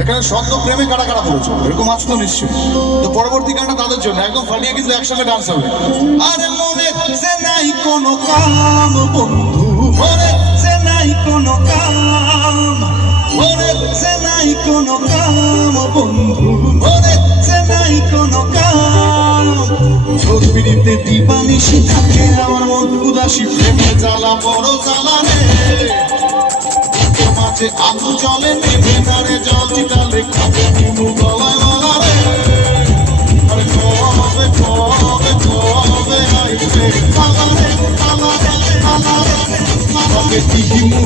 এখানে সদ্য প্রেমে কারা কারা বলেছ এরকম আছে তো নিশ্চয়ই। তো পরবর্তী গানটা তাদের জন্য। একদম ফাটিয়ে কিন্তু একসঙ্গে ডান্স হবে। আরে মনে যে নাই কোনো কাম, বন্ধু, মনে যে নাই কোনো কাম, মনে যে নাই কোনো কাম, বন্ধু, মনে যে নাই কোনো কাম। দিবানিশি থাকে, আমার মন উদাসী, প্রেমে জ্বালা, বড় জ্বালা রে। মাঝে আলু জলে নেবে না রে জল কবে টিহি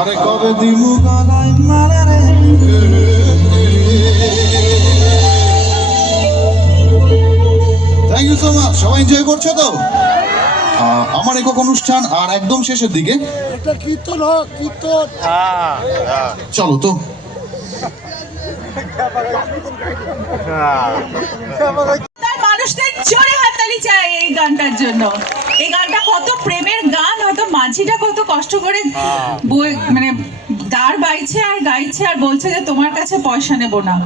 আরে কবে দিমু গলায় মালা রে? থ্যাংক ইউ সো মাচ সবাই এনজয় করছ তো? আমার একক অনুষ্ঠান আর একদম শেষের দিকে। এটা কীর্তন হোক কীর্তন। চলো তো। মানুষদের জোরে হাততালি চাই এই গানটার জন্য এই গানটা কত প্রেমের গান হয়তো মাঝিটা কত কষ্ট করে বই- মানে দাঁড় বাইছে আর গাইছে আর বলছে যে তোমার কাছে পয়সা নেব না।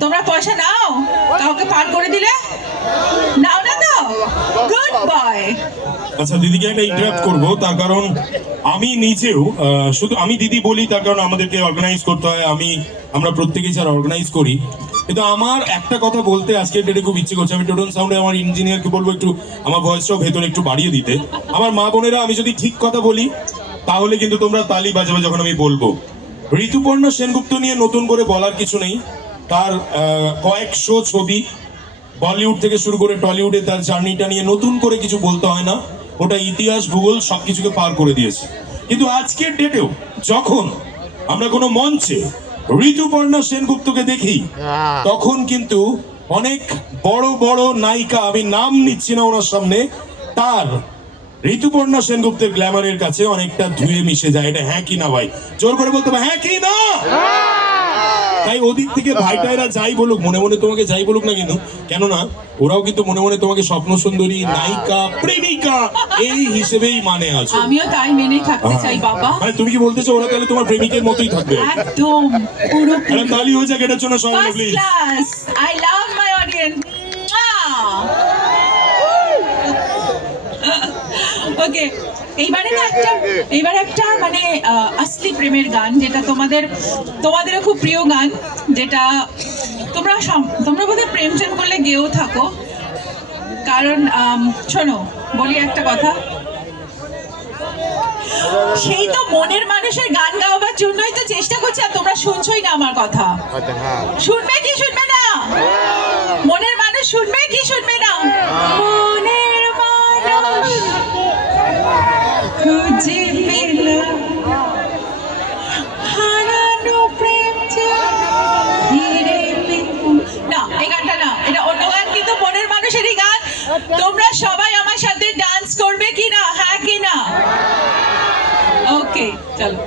তোমরা পয়সা নাও কাউকে পার করে দিলে? নাও না তো? গুড বয় আচ্ছা দিদিকে একটা ইন্টারাপ্ট করব তার কারণ আমি নিজেও শুধু আমি দিদি বলি তার কারণ আমাদেরকে অর্গানাইজ করতে হয়। আমি আমরা প্রত্যেকেই যারা অর্গানাইজ করি। কিন্তু আমার একটা কথা বলতে আজকে ডেটে খুব ইচ্ছে করছে। আমি টোটন সাউন্ডে আমার ইঞ্জিনিয়ারকে বলব একটু, আমার ভয়েসটাও ভেতরে একটু বাড়িয়ে দিতে। আমার মা বোনেরা, আমি যদি ঠিক কথা বলি, তাহলে কিন্তু তোমরা তালি বাজাবে যখন আমি বলব। ঋতুপর্ণা সেনগুপ্ত নিয়ে নতুন করে বলার কিছু নেই। তার কয়েকশো ছবি বলিউড থেকে শুরু করে টলিউডে তার জার্নিটা নিয়ে নতুন করে কিছু বলতে হয় না। ওটা ইতিহাস, ভূগোল সবকিছুকে পার করে দিয়েছে। কিন্তু আজকের ডেটেও যখন আমরা কোনো মঞ্চে ঋতুপর্ণা সেনগুপ্তকে দেখি। তখন কিন্তু অনেক বড় বড় নায়িকা আমি নাম নিচ্ছি না ওনার সামনে তার ঋতুপর্ণ সেনগুপ্তের গ্ল্যামারের কাছে অনেকটা ধুয়ে মিশে যায়। এটা হ্যাঁ কি না ভাই? জোর করে বলতে হবে হ্যাঁ কি না? তাই ওদিক থেকে ভাইটাইরা যাই বলুক মনে মনে তোমাকে যাই বলুক না কিন্তু কেননা ওরাও কিন্তু মনে মনে তোমাকে স্বপ্ন সুন্দরী নায়িকা প্রেমিকা এই হিসেবেই মানে আছে। আমিও তাই মেনে থাকতে চাই বাবা। মানে তুমি কি বলতেছো ওরা তাহলে তোমার প্রেমিকের মতোই থাকবে? একদম পুরো একটা তালি হয়ে যাক এটার জন্য সবাই please I love my audience okay এইবারে না একটা এইবার একটা মানে আসলি প্রেমের গান যেটা তোমাদের তোমাদেরও খুব প্রিয় গান যেটা তোমরা তোমরা বোধহয় করলে গেয়েও থাকো। কারণ শোনো বলি একটা কথা। সেই তো মনের মানুষের গান গাওয়ার জন্যই তো চেষ্টা করছি আর তোমরা শুনছোই না আমার কথা। শুনবে কি শুনবে তোমরা সবাই আমার সাথে ডান্স করবে কি না হ্যাঁ কি না ওকে চলো।